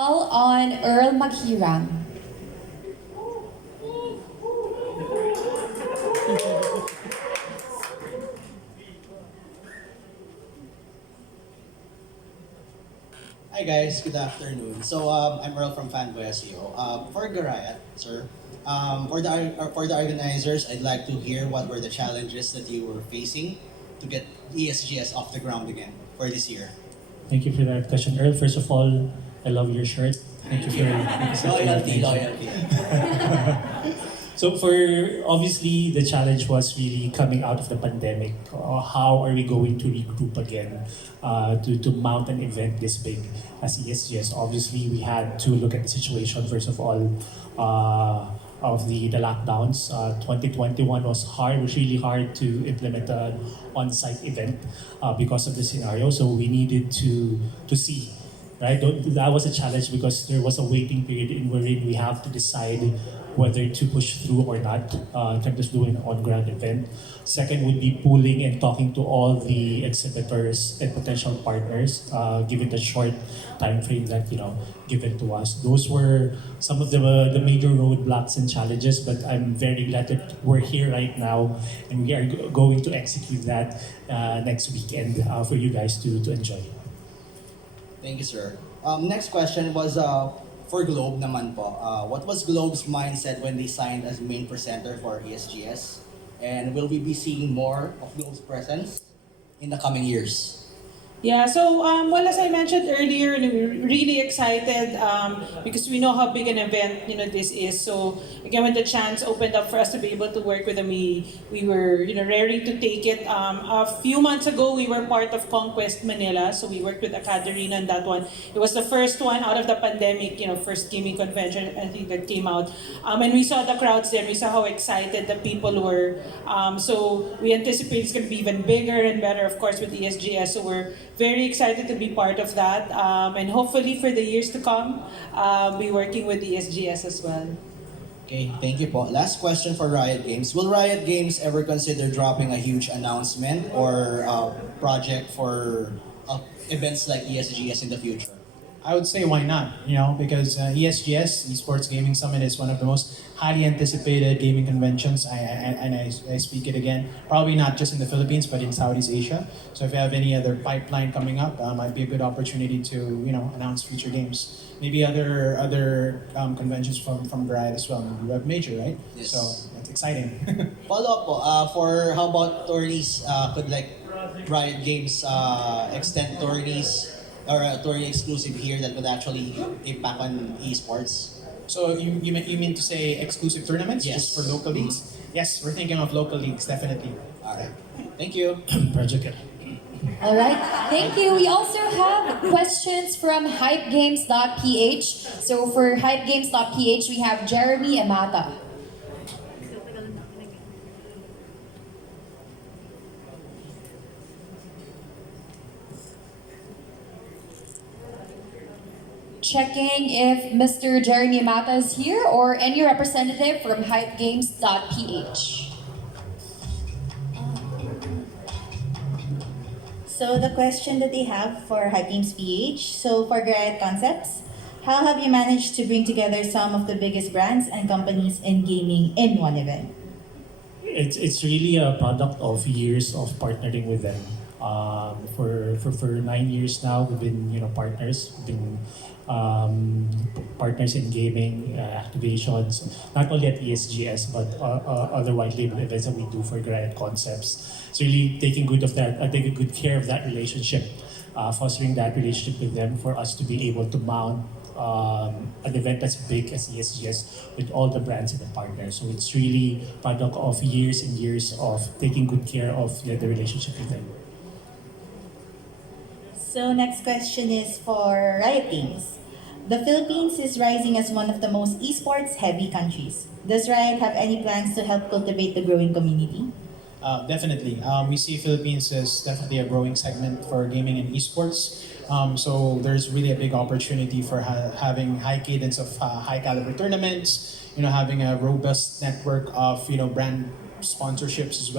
On Earl Maghiram. Hi guys, good afternoon. I'm Earl from Fanboy SEO. For Gariath, sir, for the organizers, I'd like to hear what were the challenges that you were facing to get ESGS off the ground again for this year. Thank you for that question, Earl. First of all, I love your shirt. Thank you for Loyalty, loyalty. So for obviously the challenge was really coming out of the pandemic. How are we going to regroup again to mount an event this big as ESGS? Obviously, we had to look at the situation first of all of the lockdowns. 2021 was hard. It was really hard to implement an on-site event because of the scenario. So we needed to see. Right, that was a challenge because there was a waiting period in wherein we have to decide whether to push through or not in terms of doing an on-ground event. Second would be pooling and talking to all the exhibitors and potential partners, given the short time frame that given to us. Those were some of the major roadblocks and challenges, but I'm very glad that we're here right now and we are going to execute that next weekend for you guys to enjoy. Thank you, sir. Next question was for Globe naman po. What was Globe's mindset when they signed as main presenter for ESGS? And will we be seeing more of Globe's presence in the coming years? Yeah, so well, as I mentioned earlier, we're really excited because we know how big an event this is. So again, when the chance opened up for us to be able to work with them, we were raring to take it. A few months ago, we were part of Conquest Manila, so we worked with Acadarina on that one. It was the first one out of the pandemic, first gaming convention I think that came out, and we saw the crowds there. We saw how excited the people were. So we anticipate it's going to be even bigger and better, of course, with ESGS. So we're very excited to be part of that, and hopefully for the years to come, be working with the SGS as well. Okay, thank you po. Last question for Riot Games. Will Riot Games ever consider dropping a huge announcement or project for events like ESGS in the future? I would say why not, because ESGS, Esports Gaming Summit, is one of the most highly anticipated gaming conventions, I speak it again, probably not just in the Philippines, but in Southeast Asia. So if you have any other pipeline coming up, might be a good opportunity to, announce future games. Maybe other conventions from Gariath as well. We have major, right? Yes. So that's exciting. Follow up po, for how about tourneys? Could Riot Games extend tourneys or a tourney exclusive here that would actually impact on esports? So you mean to say exclusive tournaments Yes. just for local leagues? Yes, we're thinking of local leagues, definitely. Alright. Thank you. Project. All right, thank you. We also have questions from hypegames.ph. So for hypegames.ph, we have Jeremy Amata. Checking if Mr. Jeremy Amata is here or any representative from hypegames.ph. So the question that they have for Hype Games PH, so for Gariath Concepts, how have you managed to bring together some of the biggest brands and companies in gaming in one event? It's really a product of years of partnering with them. For 9 years now, we've been partners. We've been partners in gaming, activations, not only at ESGS but other white label events that we do for Gariath Concepts. It's really taking good care of that relationship, fostering that relationship with them for us to be able to mount an event as big as ESGS with all the brands and the partners. So it's really product of years and years of taking good care of the relationship with them. So next question is for Riot Games. The Philippines is rising as one of the most esports heavy countries. Does Riot have any plans to help cultivate the growing community? Definitely. We see Philippines as definitely a growing segment for gaming and esports. So there's really a big opportunity for having high cadence of high caliber tournaments, having a robust network of brand sponsorships as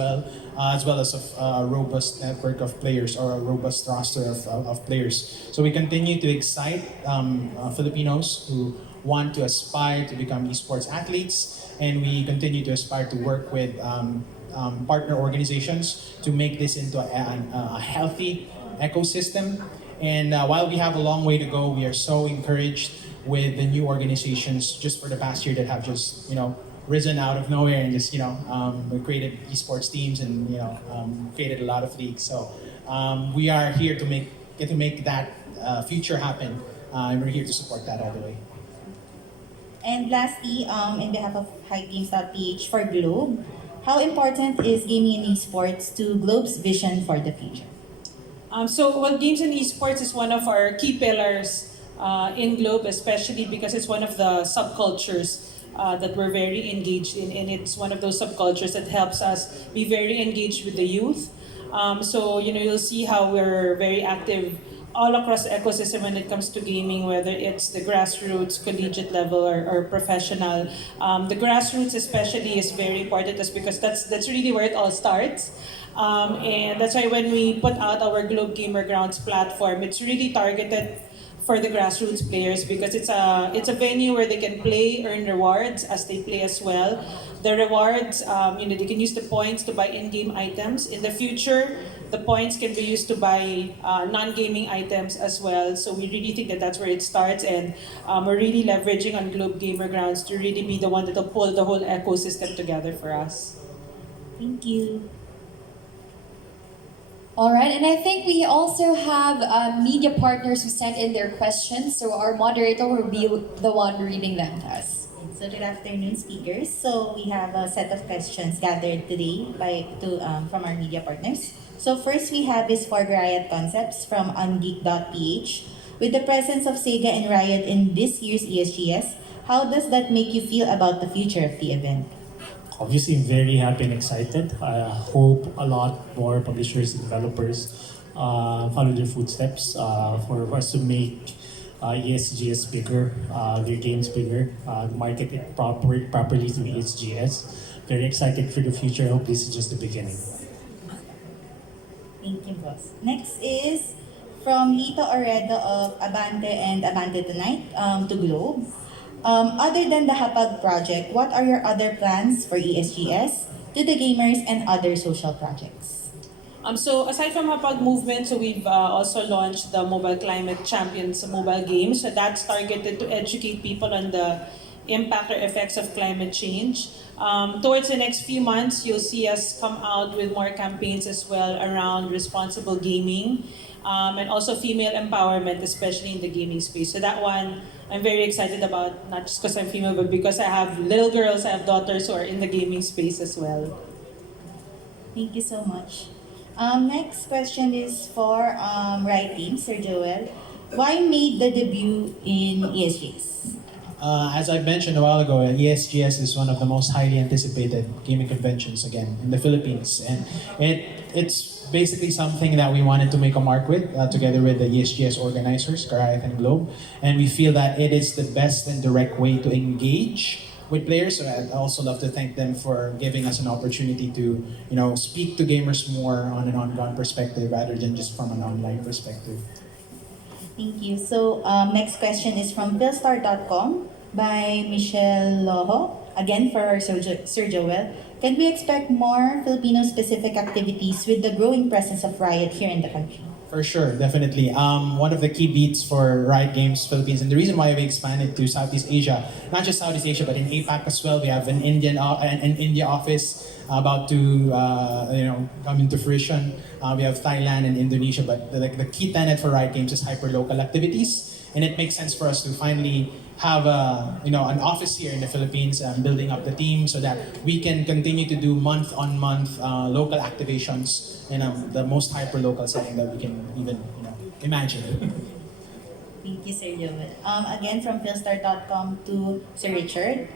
well as a robust network of players or a robust roster of players. So we continue to excite Filipinos who want to aspire to become esports athletes, and we continue to aspire to work with partner organizations to make this into a healthy ecosystem. And while we have a long way to go, we are so encouraged with the new organizations just for the past year that have just risen out of nowhere and just we created esports teams and created a lot of leagues. So we are here to make that future happen, and we're here to support that all the way. And lastly, in behalf of HypeGames.ph for Globe, how important is gaming and esports to Globe's vision for the future? Games and esports is one of our key pillars in Globe, especially because it's one of the subcultures that we're very engaged in, and it's one of those subcultures that helps us be very engaged with the youth. You'll see how we're very active all across the ecosystem when it comes to gaming, whether it's the grassroots, collegiate level, or professional. The grassroots especially is very important just because that's really where it all starts. And that's why when we put out our Globe Gamer Grounds platform, it's really targeted for the grassroots players because it's a venue where they can play, earn rewards as they play as well. The rewards, they can use the points to buy in-game items. In the future, the points can be used to buy non-gaming items as well. So we really think that that's where it starts, and we're really leveraging on Globe Gamer Grounds to really be the one that will pull the whole ecosystem together for us. Thank you. All right, and I think we also have media partners who sent in their questions, so our moderator will be the one reading them to us. So good afternoon, speakers. So we have a set of questions gathered today from our media partners. So first we have is for Gariath Concepts from ungeek.ph. With the presence of Sega and Riot in this year's ESGS, how does that make you feel about the future of the event? Obviously, very happy and excited. I hope a lot more publishers and developers follow their footsteps for us to make ESGS bigger, their games bigger, market it properly through ESGS. Very excited for the future. I hope this is just the beginning. Thank you, boss. Next is from Lito Oredo of Abante and Abante Tonight to Globe. Other than the Hapag project, what are your other plans for ESGS, to the gamers, and other social projects? Aside from Hapag movement, we've also launched the Mobile Climate Champions mobile game. So that's targeted to educate people on the impact or effects of climate change. Towards the next few months, you'll see us come out with more campaigns as well around responsible gaming and also female empowerment, especially in the gaming space. So that one I'm very excited about, not just because I'm female, but because I have little girls, I have daughters who are in the gaming space as well. Thank you so much. Next question is for Riot Games, Sir Joel. Why made the debut in ESGS? As I mentioned a while ago, ESGS is one of the most highly anticipated gaming conventions again in the Philippines, and it's basically something that we wanted to make a mark with, together with the ESGS organizers, Gariath and Globe, and we feel that it is the best and direct way to engage with players. So I'd also love to thank them for giving us an opportunity to, speak to gamers more on an on-ground perspective rather than just from an online perspective. Thank you. So next question is from philstar.com by Michelle Loho, again for Sir Joel. Can we expect more Filipino-specific activities with the growing presence of Riot here in the country? For sure, definitely. One of the key beats for Riot Games Philippines, and the reason why we expanded to Southeast Asia, not just Southeast Asia, but in APAC as well. We have an India office about to come into fruition. We have Thailand and Indonesia, but the key tenet for Riot Games is hyper-local activities, and it makes sense for us to finally have an office here in the Philippines, building up the team so that we can continue to do month-on-month local activations in the most hyper-local setting that we can even imagine. Thank you, Sir Joel. Again from philstar.com to Sir Richard.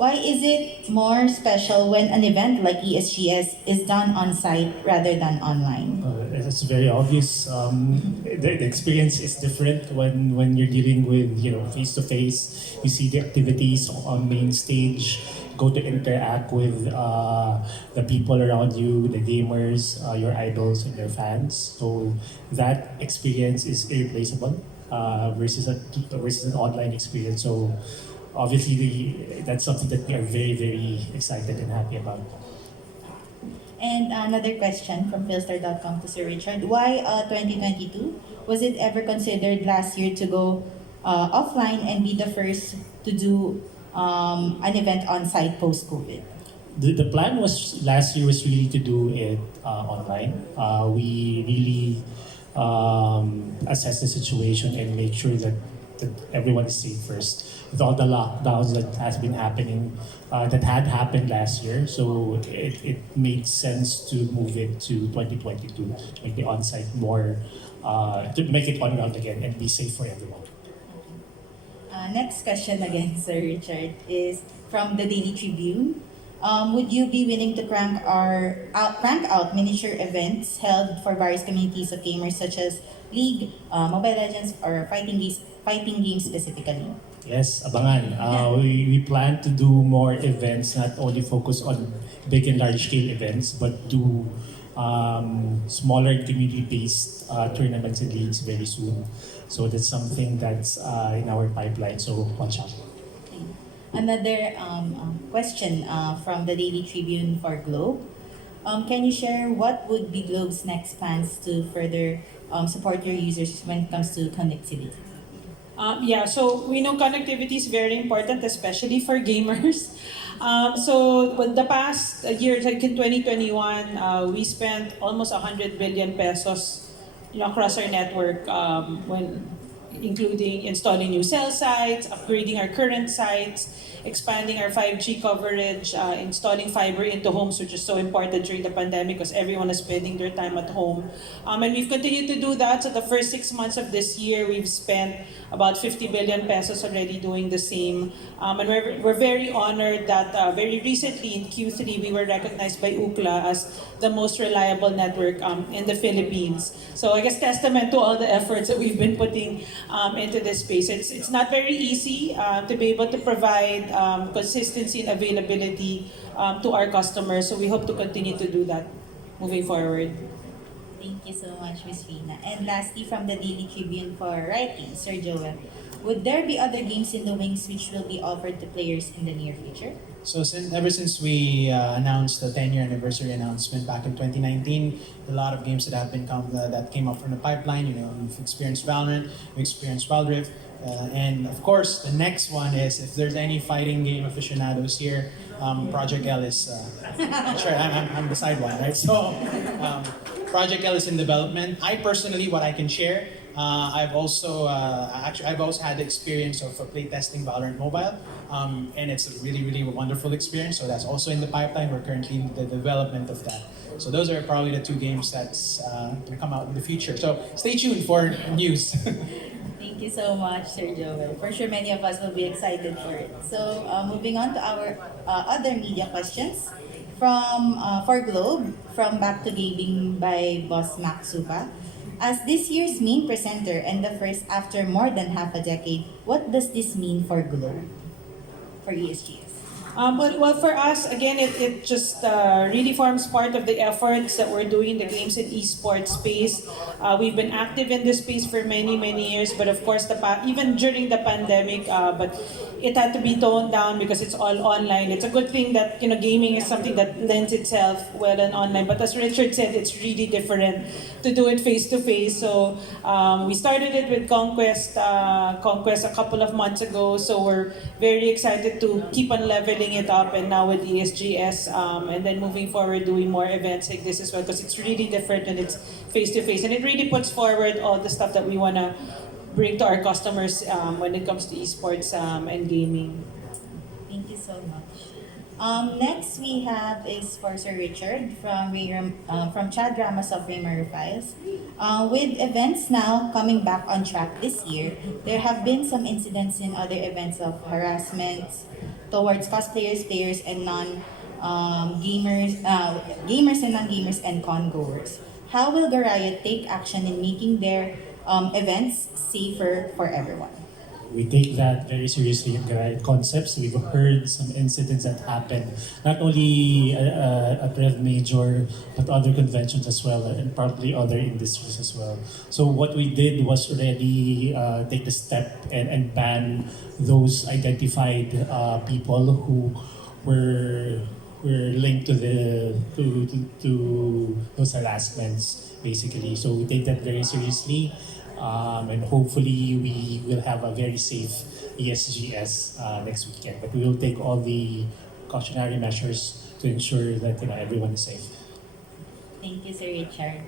Why is it more special when an event like ESGS is done on site rather than online? It's very obvious. The experience is different when you're dealing with face to face. You see the activities on main stage. Go to interact with the people around you, the gamers, your idols, and your fans. So that experience is irreplaceable versus an online experience. So obviously, that's something that we are very, very excited and happy about. And another question from Philstar.com to Sir Richard. Why 2022? Was it ever considered last year to go offline and be the first to do an event on site post-COVID? The plan was last year was really to do it online. We really assess the situation and make sure that everyone is safe first. With all the lockdowns that has been happening, that had happened last year, so it made sense to move it to 2022 to make the on-site more, to make it on ground again and be safe for everyone. Next question again, Sir Richard, is from the Daily Tribune. Would you be willing to crank out miniature events held for various communities of gamers such as League, Mobile Legends, or fighting games specifically? Yes, abangan. We plan to do more events, not only focus on big and large scale events, but do smaller community-based tournaments and leagues very soon. So that's something that's in our pipeline, so watch out. Another question from the Daily Tribune for Globe. Can you share what would be Globe's next plans to further support your users when it comes to connectivity? So we know connectivity is very important, especially for gamers. So with the past year, like in 2021, we spent almost 100 billion pesos across our network, including installing new cell sites, upgrading our current sites, expanding our 5G coverage, installing fiber into homes, which is so important during the pandemic because everyone is spending their time at home. And we've continued to do that. So the first 6 months of this year, we've spent about 50 billion pesos already doing the same. And we're very honored that very recently in Q3, we were recognized by Ookla as the most reliable network in the Philippines. So I guess testament to all the efforts that we've been putting into this space. It's not very easy to be able to provide consistency and availability to our customers. So we hope to continue to do that moving forward. Thank you so much, Ms. Rina. And lastly, from the Daily Tribune for writing, Sir Joel, would there be other games in the wings which will be offered to players in the near future? So ever since we announced the 10-year anniversary announcement back in 2019, a lot of games that came up from the pipeline. We've experienced Valorant, we experienced Wild Rift, and of course the next one is, if there's any fighting game aficionados here, Project L is. Sure, I'm the side one, right? So Project L is in development. I personally, what I can share. I've also had the experience of playtesting Valorant Mobile, and it's a really, really wonderful experience. So that's also in the pipeline. We're currently in the development of that. So those are probably the two games that's going to come out in the future. So stay tuned for news. Thank you so much, Sir Joel. For sure, many of us will be excited for it. So moving on to our other media questions. For Globe, from Back to Gaming by Boss Max Supa. As this year's main presenter and the first after more than half a decade, what does this mean for Globe, for ESGS? Well, for us, again, it just really forms part of the efforts that we're doing in the games and esports space. We've been active in this space for many, many years, but of course, even during the pandemic, but it had to be toned down because it's all online. It's a good thing that gaming is something that lends itself well and online. But as Richard said, it's really different to do it face to face. So we started it with Conquest a couple of months ago. So we're very excited to keep on leveling it up, and now with ESGS, and then moving forward doing more events like this as well, because it's really different and it's face to face, and it really puts forward all the stuff that we want to bring to our customers when it comes to esports and gaming. Thank you so much. Next we have is for Sir Richard from Chad Ramas of Raymer Files. With events now coming back on track this year, there have been some incidents in other events of harassment, towards cosplayers, players, and gamers and non-gamers and con-goers. How will Gariath take action in making their events safer for everyone? We take that very seriously in Gariath Concepts. We've heard some incidents that happened, not only at Rev Major, but other conventions as well, and probably other industries as well. So what we did was already take the step and ban those identified people who were linked to to those harassments, basically. So we take that very seriously. And hopefully we will have a very safe ESGS next weekend. But we will take all the cautionary measures to ensure that everyone is safe. Thank you, Sir Richard.